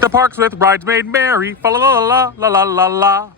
The parks with rides made merry, fa la la la la la la la.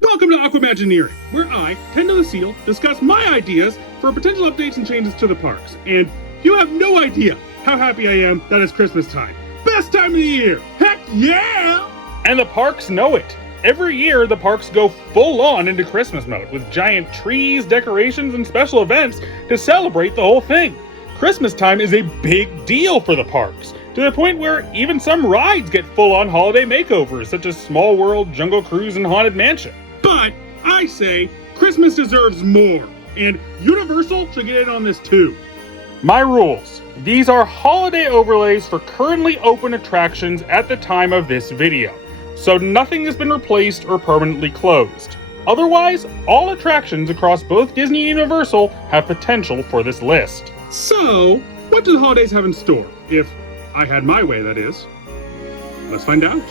Welcome to Aquamagineering, where I, Tendo the Seal, discuss my ideas for potential updates and changes to the parks. And you have no idea how happy I am that it's Christmas time. Best time of the year! Heck yeah! And the parks know it. Every year, the parks go full on into Christmas mode with giant trees, decorations, and special events to celebrate the whole thing. Christmas time is a big deal for the parks, to the point where even some rides get full on holiday makeovers, such as Small World, Jungle Cruise, and Haunted Mansion. But I say Christmas deserves more, and Universal should get in on this too. My rules. These are holiday overlays for currently open attractions at the time of this video, so nothing has been replaced or permanently closed. Otherwise, all attractions across both Disney and Universal have potential for this list. So, what do the holidays have in store? If I had my way, that is. Let's find out.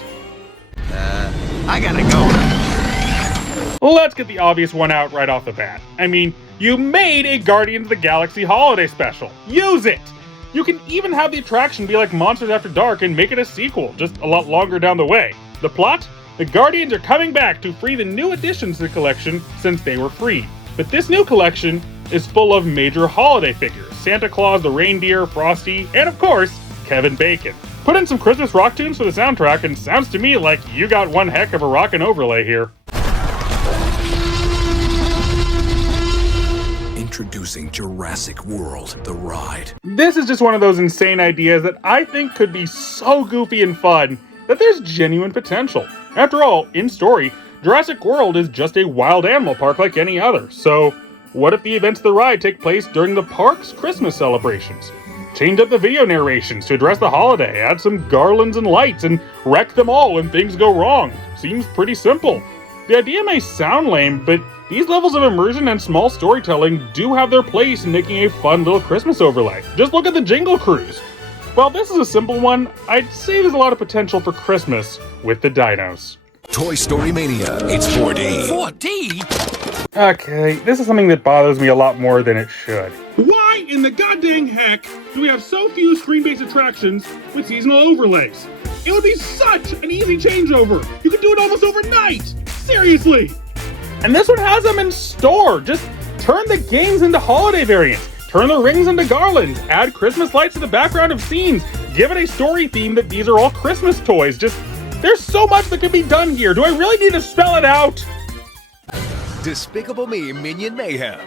I gotta go. Let's get the obvious one out right off the bat. I mean, you made a Guardians of the Galaxy holiday special. Use it! You can even have the attraction be like Monsters After Dark and make it a sequel, just a lot longer down the way. The plot? The Guardians are coming back to free the new additions to the collection since they were free. But this new collection is full of major holiday figures. Santa Claus, the reindeer, Frosty, and of course, Kevin Bacon. Put in some Christmas rock tunes for the soundtrack and sounds to me like you got one heck of a rockin' overlay here. Introducing Jurassic World, the ride. This is just one of those insane ideas that I think could be so goofy and fun that there's genuine potential. After all, in story, Jurassic World is just a wild animal park like any other, so what if the events of the ride take place during the park's Christmas celebrations? Change up the video narrations to address the holiday, add some garlands and lights, and wreck them all when things go wrong. Seems pretty simple. The idea may sound lame, but these levels of immersion and small storytelling do have their place in making a fun little Christmas overlay. Just look at the Jingle Cruise. While this is a simple one, I'd say there's a lot of potential for Christmas with the dinos. Toy Story Mania, it's 4D. 4D? Okay, this is something that bothers me a lot more than it should. Why in the goddamn heck do we have so few screen-based attractions with seasonal overlays? It would be such an easy changeover. You could do it almost overnight. Seriously. And this one has them in store. Just turn the games into holiday variants. Turn the rings into garlands. Add Christmas lights to the background of scenes. Give it a story theme that these are all Christmas toys. There's so much that can be done here. Do I really need to spell it out? Despicable Me Minion Mayhem.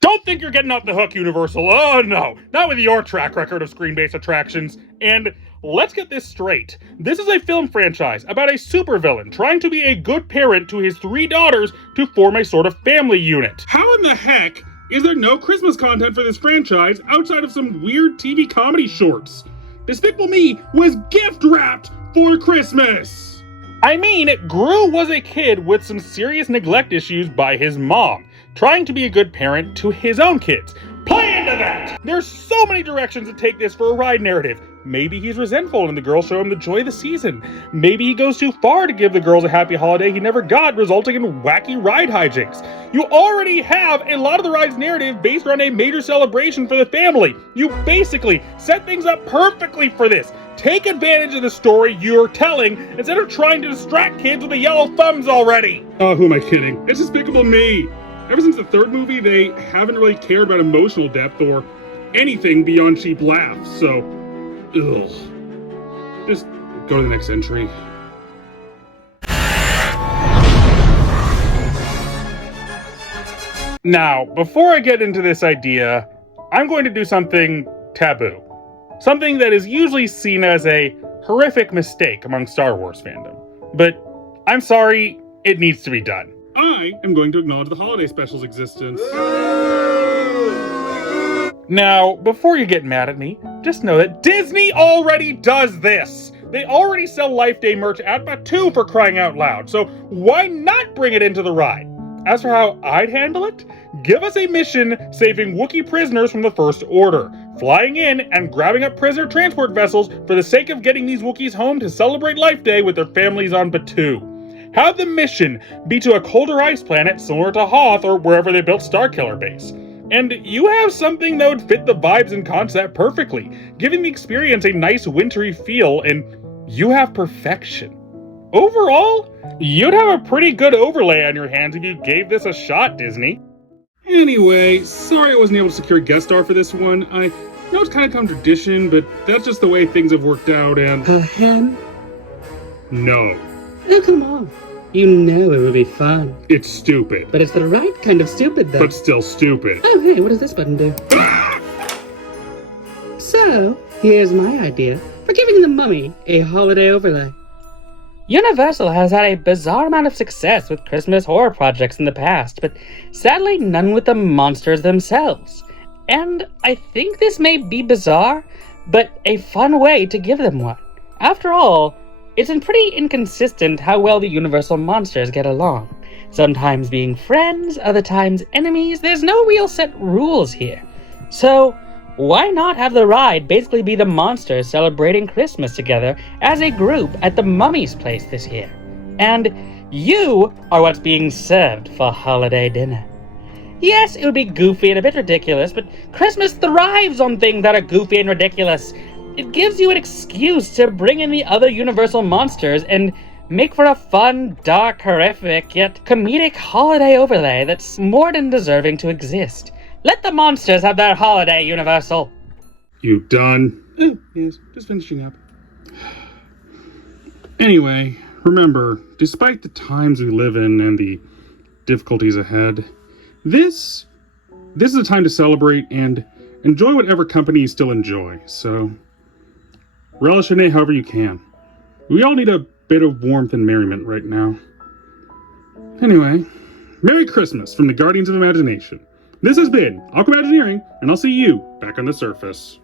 Don't think you're getting off the hook, Universal. Oh no, not with your track record of screen-based attractions. And let's get this straight. This is a film franchise about a supervillain trying to be a good parent to his 3 daughters to form a sort of family unit. How in the heck is there no Christmas content for this franchise outside of some weird TV comedy shorts? Despicable Me was gift wrapped for Christmas! I mean, Gru was a kid with some serious neglect issues by his mom, trying to be a good parent to his own kids. Play into that! There's so many directions to take this for a ride narrative. Maybe he's resentful and the girls show him the joy of the season. Maybe he goes too far to give the girls a happy holiday he never got, resulting in wacky ride hijinks. You already have a lot of the ride's narrative based around a major celebration for the family. You basically set things up perfectly for this. Take advantage of the story you're telling instead of trying to distract kids with the yellow thumbs already. Oh, who am I kidding? It's Despicable Me. Ever since the 3rd movie, they haven't really cared about emotional depth or anything beyond cheap laughs, so ugh. Just go to the next entry. Now, before I get into this idea, I'm going to do something taboo. Something that is usually seen as a horrific mistake among Star Wars fandom. But I'm sorry, it needs to be done. I am going to acknowledge the holiday special's existence. Now, before you get mad at me, just know that Disney already does this! They already sell Life Day merch at Batuu for crying out loud, so why not bring it into the ride? As for how I'd handle it, give us a mission saving Wookiee prisoners from the First Order, flying in and grabbing up prisoner transport vessels for the sake of getting these Wookiees home to celebrate Life Day with their families on Batuu. Have the mission be to a colder ice planet similar to Hoth or wherever they built Starkiller Base. And you have something that would fit the vibes and concept perfectly, giving the experience a nice wintry feel, and you have perfection. Overall, you'd have a pretty good overlay on your hands if you gave this a shot, Disney. Anyway, sorry I wasn't able to secure a guest star for this one. I know it's kind of come tradition, but that's just the way things have worked out, and... A hen? No. Oh, come on. You know it would be fun. It's stupid. But it's the right kind of stupid, though. But still stupid. Oh, hey, what does this button do? So, here's my idea for giving the mummy a holiday overlay. Universal has had a bizarre amount of success with Christmas horror projects in the past, but sadly none with the monsters themselves. And I think this may be bizarre, but a fun way to give them one. After all, it's pretty inconsistent how well the Universal monsters get along. Sometimes being friends, other times enemies. There's no real set rules here. So, why not have the ride basically be the monsters celebrating Christmas together as a group at the Mummy's place this year? And you are what's being served for holiday dinner. Yes, it would be goofy and a bit ridiculous, but Christmas thrives on things that are goofy and ridiculous. It gives you an excuse to bring in the other Universal monsters and make for a fun, dark, horrific, yet comedic holiday overlay that's more than deserving to exist. Let the monsters have their holiday, Universal! You done? Yes, just finishing up. Anyway, remember, despite the times we live in and the difficulties ahead, this is a time to celebrate and enjoy whatever company you still enjoy, so relish in it however you can. We all need a bit of warmth and merriment right now. Anyway, Merry Christmas from the Guardians of Imagination. This has been Aquamagineering, and I'll see you back on the surface.